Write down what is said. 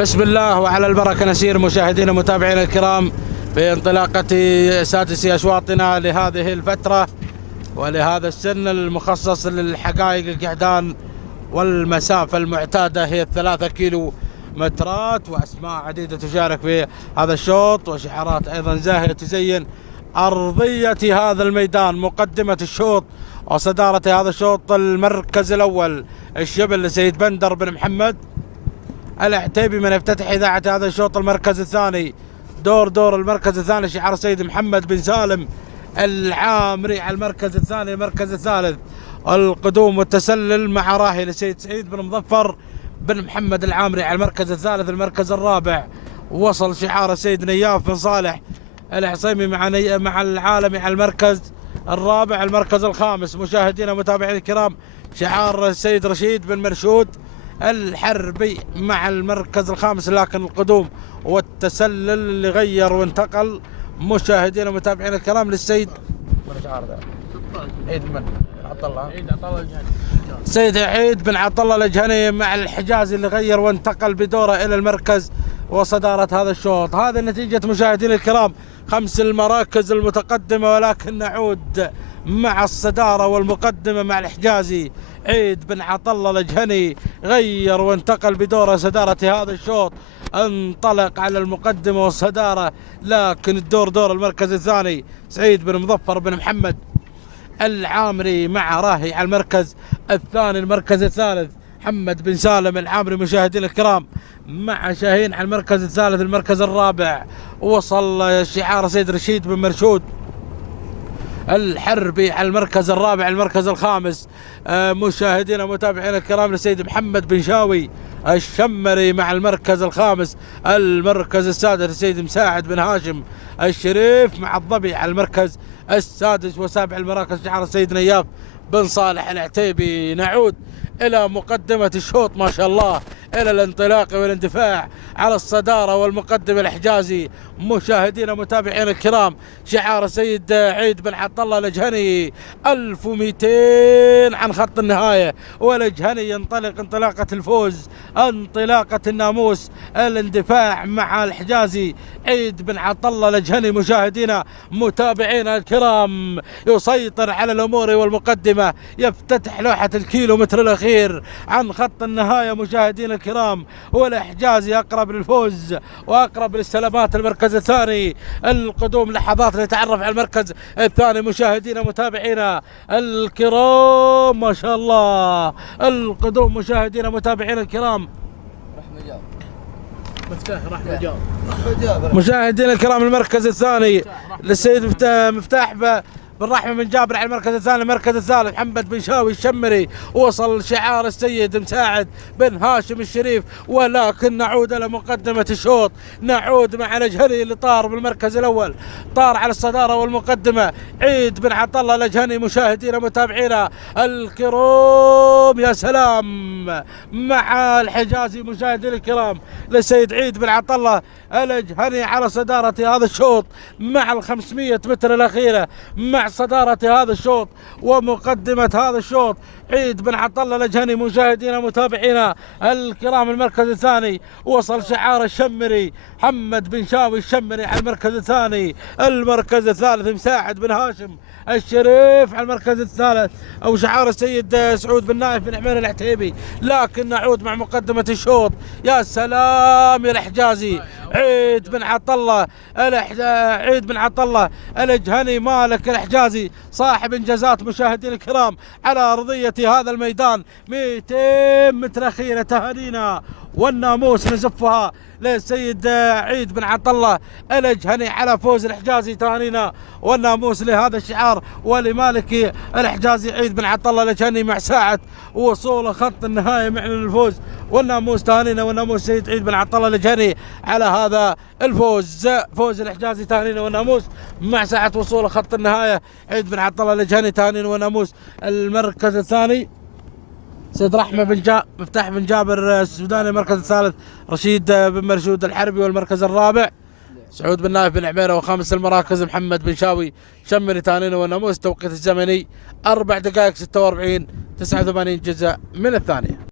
بسم الله وعلى البركة نسير مشاهدينا ومتابعينا الكرام بانطلاقة سادس أشواطنا لهذه الفترة ولهذا السن المخصص للحقائق القعدان، والمسافة المعتادة هي 3 كيلو مترات، وأسماء عديدة تشارك في هذا الشوط وشعارات أيضا زاهية تزين أرضية هذا الميدان. مقدمة الشوط وصدارة هذا الشوط المركز الأول الشبل لسيد بندر بن محمد العتيبي من يفتتح إذاعة هذا الشوط. المركز الثاني دور المركز الثاني شعار سيد محمد بن سالم العامري على المركز الثاني. المركز الثالث القدوم والتسلل مع راهي لسيد سعيد بن مظفر بن محمد العامري على المركز الثالث. المركز الرابع وصل شعار سيد نياف بن صالح العصيمي مع العالمي على المركز الرابع. المركز الخامس مشاهدينا ومتابعينا الكرام شعار السيد رشيد بن مرشود الحربي مع المركز الخامس، لكن القدوم والتسلل اللي غير وانتقل مشاهدينا ومتابعينا الكرام للسيد عيد بن عطله سيد عيد بن عطله الجهني مع الحجازي اللي غير وانتقل بدوره الى المركز وصدارة هذا الشوط. هذه نتيجة مشاهدينا الكرام 5 المراكز المتقدمة، ولكن نعود مع الصدارة والمقدمة مع الحجازي عيد بن عطله الجهني غير وانتقل بدوره صدارة هذا الشوط، انطلق على المقدمة والصدارة، لكن دور المركز الثاني سعيد بن مظفر بن محمد العامري مع راهي على المركز الثاني. المركز الثالث محمد بن سالم العامري مشاهدينا الكرام مع شاهين على المركز الثالث. المركز الرابع وصل شعار سيد رشيد بن مرشود الحربي على المركز الرابع. المركز الخامس مشاهدينا ومتابعينا الكرام لسيد محمد بن شاوي الشمري مع المركز الخامس. المركز السادس لسيد مساعد بن هاشم الشريف مع الضبي على المركز السادس. وسابع المراكز شعار السيد نياف بن صالح العتيبي. نعود إلى مقدمة الشوط ما شاء الله، إلى الانطلاق والاندفاع على الصدارة والمقدمة الحجازي مشاهدينا ومتابعينا الكرام شعار السيد عيد بن عطله الجهني 1200 عن خط النهاية، والجهني ينطلق انطلاقة الفوز، انطلاقة الناموس، الاندفاع مع الحجازي عيد بن عطله الجهني مشاهدينا متابعينا الكرام يسيطر على الأمور والمقدمة، يفتتح لوحة الكيلومتر الأخير عن خط النهاية مشاهدينا الكرام، والحجازي أقرب للفوز وأقرب للسلامات. المركز الثاني القدوم لحظات لنتعرف على المركز الثاني مشاهدينا متابعينا الكرام ما شاء الله. القدوم مشاهدينا متابعينا الكرام مفتاح رحمة جابر مشاهدينا الكرام المركز الثاني للسيد مفتاح بالرحمة بن جابر على المركز الثاني. المركز الثالث محمد بن شاوي الشمري وصل شعار السيد مساعد بن هاشم الشريف. ولكن نعود إلى مقدمة الشوط، نعود مع الجهني اللي طار بالمركز الأول، طار على الصدارة والمقدمة عيد بن عطله الجهني مشاهدينا متابعينا الكرام يا سلام مع الحجازي مشاهدينا الكرام للسيد عيد بن عطله الجهني على صدارة هذا الشوط مع 500 متر الأخيرة مع صدارة هذا الشوط ومقدمة هذا الشوط عيد بن عطله الجهني مشاهدينا متابعينا الكرام. المركز الثاني وصل شعار الشمري محمد بن شاوي الشمري على المركز الثاني. المركز الثالث مساعد بن هاشم الشريف على المركز الثالث او شعار السيد سعود بن نايف بن عمير العتيبي. لكن نعود مع مقدمة الشوط يا سلام يا الحجازي عيد بن عطله الجهني مالك الحجازي صاحب انجازات مشاهدينا الكرام على ارضيه هذا الميدان. 200 متر اخيره تهانينا والناموس نزفها للسيد عيد بن عطله الجهني على فوز الحجازي. تهانينا والناموس لهذا الشعار ولمالك الحجازي عيد بن عطله الجهني مع ساعة وصول خط النهاية معلن الفوز والناموس. تهانينا والناموس سيد عيد بن عطله الجهني على هذا الفوز، فوز الحجازي. تهانينا والناموس مع ساعة وصول خط النهاية عيد بن عطله الجهني. تهانينا والناموس. المركز الثاني سيد رحمة مفتاح بن جابر السوداني. المركز الثالث رشيد بن مرشود الحربي. والمركز الرابع سعود بن نايف بن عميرة. وخامس المراكز محمد بن شاوي شمري. تهانينا والناموس. التوقيت الزمني 4 دقائق 46 89 جزء من الثانية.